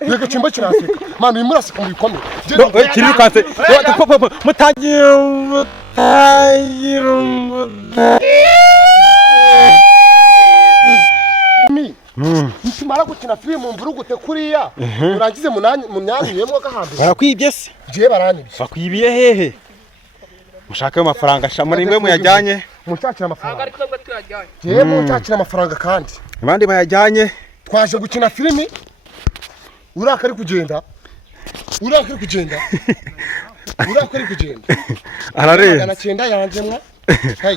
Reka chimba kiraseka. Manu imurase ku bikomeye. Kiri kase. Mutagira. Nishimara gukina filime mvurugute kuriya. Urangize mu myanya yemwe gahambe. Barakwibye se. Je baranyibye. Bakwibiye hehe? Mushaka amafaranga muri mwe muyajyanye. Munshakira amafaranga. Ari twebwe tuyajyanye. Je munshakira amafaranga kandi. Abandi bayajyanye. Twaje gukina filime. Urakari kugenda. Ararenze. Magana 9 yanje mwa.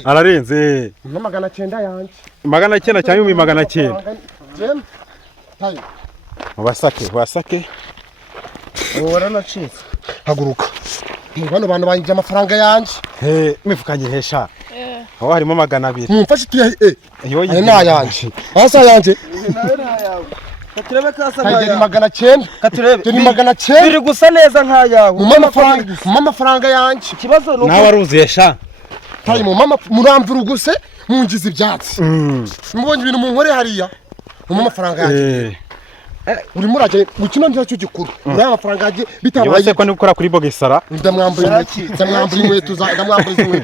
Ararenze. Magana 9 yanje. Magana 9 cyangwa 900. Jem. Tayi. Wasake. Ora nacitse. Haguruka. Bano bantu banje amafaranga yanje. Mifukanye hesha. Aho harimo magana 2. Mfashe tuye Ayo na yanje. Asa yanje. Katurebe kasa nkaya. Magana 9. Katurebe. Ni magana 9. Biri gusa neza nkayawe. Mu mafaranga yanje. Kibazo no. Nawe aruziye sha. Tayi mu mama muramvuruguse mungize ibyatsi. Mbonye ibintu mu nkore hariya. Mu mafaranga yanje. Uri muraje gukina ndacyo gikuru. Uri amafaranga yaje bitabaye. Yose ko ndikora kuri Bogesara. Ndamwambuye inkweto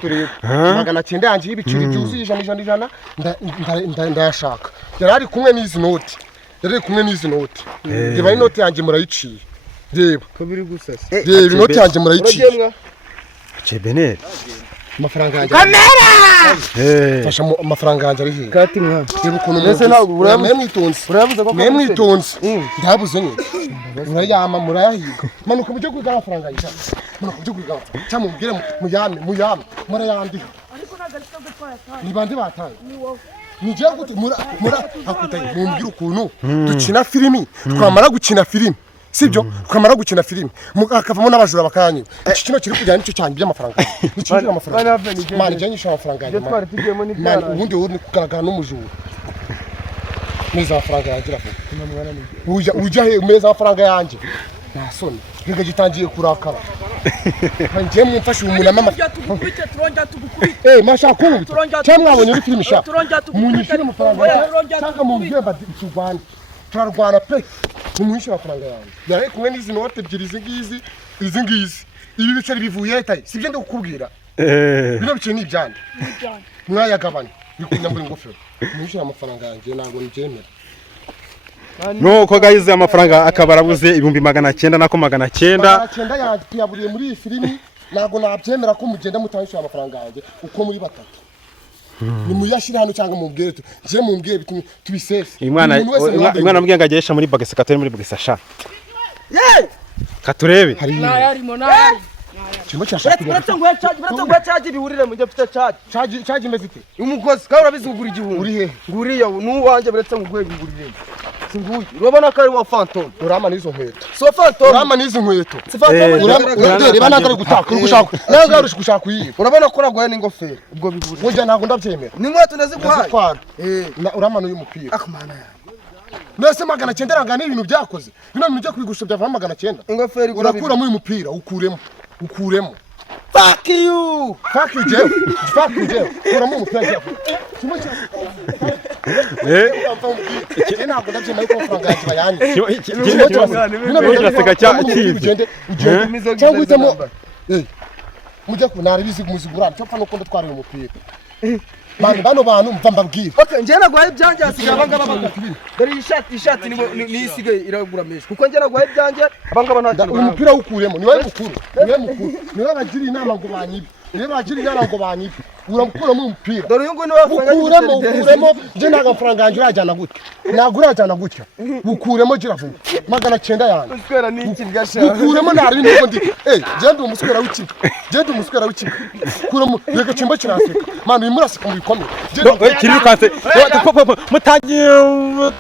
rero. Magana 9 yanje y'ibiciro byuzuye ijana ndayashaka. Yarari kumwe n'izi noti. Reba inoti yanjye murayiciye. Reba. Ko biri gusasa. Reba inoti yanjye murayiciye. Chebenere. Amafaranga yanjye. Kamera! Fasha amafaranga yanjye ari he? Kati mwa. Reba ukuntu Mbese ntabwo mwitonze. Urabuze ko mwitonze. Ndabuze nyine. Murayama murayahiga. Manuka mujye kwiga amafaranga yanjye. Cyamubwire muyame. Murayandika. Ariko nagarika gutwara cyane. Ni bande bataye. Ni wowe. Nije gute hakutaye mumbwira ukuntu dukina filimi twamara gukina filimi sibyo twamara gukina filimi akavamo n'abajura bakanyu iki kino kiri kujyana nicyo cyane by'amafaranga nikinjira amafaranga mani janye sha amafaranga yanjye twari tugiyemo ni mani ubundi uri kugaragara n'umujura meza amafaranga yanjye ujya he meza amafaranga yanjye nasoni ngiga gitangiye kurakara Nje mumfashe umuntu mama turonja tugukubite mashaka cyangwa mwabonye uri filimi sha munyishire amafaranga cyangwa mumvye bati Rwanda turarwana pe mumunyishire amafaranga yawe yare kumwe n'izi note ebyiri izi ngizi ibi bicari bivuye tayi sibyo ndakubwira bino bice ni ibyande mwayagabana bikunyambura ingofero munyishire amafaranga yanjye nago nibyemera Nuko guys amafaranga akabarabuze 900 nako 900 yanjye tuyaburiye muri iyi filimi nago nabyemera ko mugenda mutanyishura amafaranga yanjye uko muri batatu ni muyashira hano cyangwa mubwire je mumbwire bitumye tubisese imwana ambwiye ngagesha muri Bagese Katore muri Bagese sha Katurebe narimo nari Chimo cyashaka Buretse ngo charge bihurire mu gifite charge imeze ite umukozi ka urabizi kugura igihumbi uri he nguriya nuwanje buretse ngo gwe bihurire singuye urabona ko ari wa phantom urama nizo nkweto so phantom urama nizo nkweto si phantom uraba nagari gutaka gushaka nagarushi gushaka uyiba urabona ko ragwaye n'ingofero ubwo bihurire woje ntago ndabyemera ni nkweto naziguhaye urama n'uyu mupira akamana ya Nese 900 rangana ibintu byakoze bino bintu byo kwigusha byava 900 ingofero urakura muri mupira ukuremo fuck you je kuramo umupira je kimwe ntabwo ndabyemera ko amafaranga yanjye bayanye kiraseka ugende cyangwa uhitamo mujya kunara ibizi muzigura cyo pfa no kundi twari umupira bano bantu mva mbabwira okay njye nagwaye ibyanjye asigaye abangaba bagakubira dore ishati ni isigaye iragura meshi kuko njye nagwaye ibyanjye abangaba nta kintu umupira ukuremo niwe mukuru niwe bagira inama ngo banyibe uramukuramo umupira dore uyu ngo niwe afanga ukuremo je nagafaranga yanjye urajyana gutya nagurajyana gutya ukuremo gira vuba 900 yanjye uswera n'iki bwashaka ukuremo nari nuko ndi genda umuswera w'iki kuramo reka chimba kiraseka manu imuraseka mu bikomeye kiri kase mutagira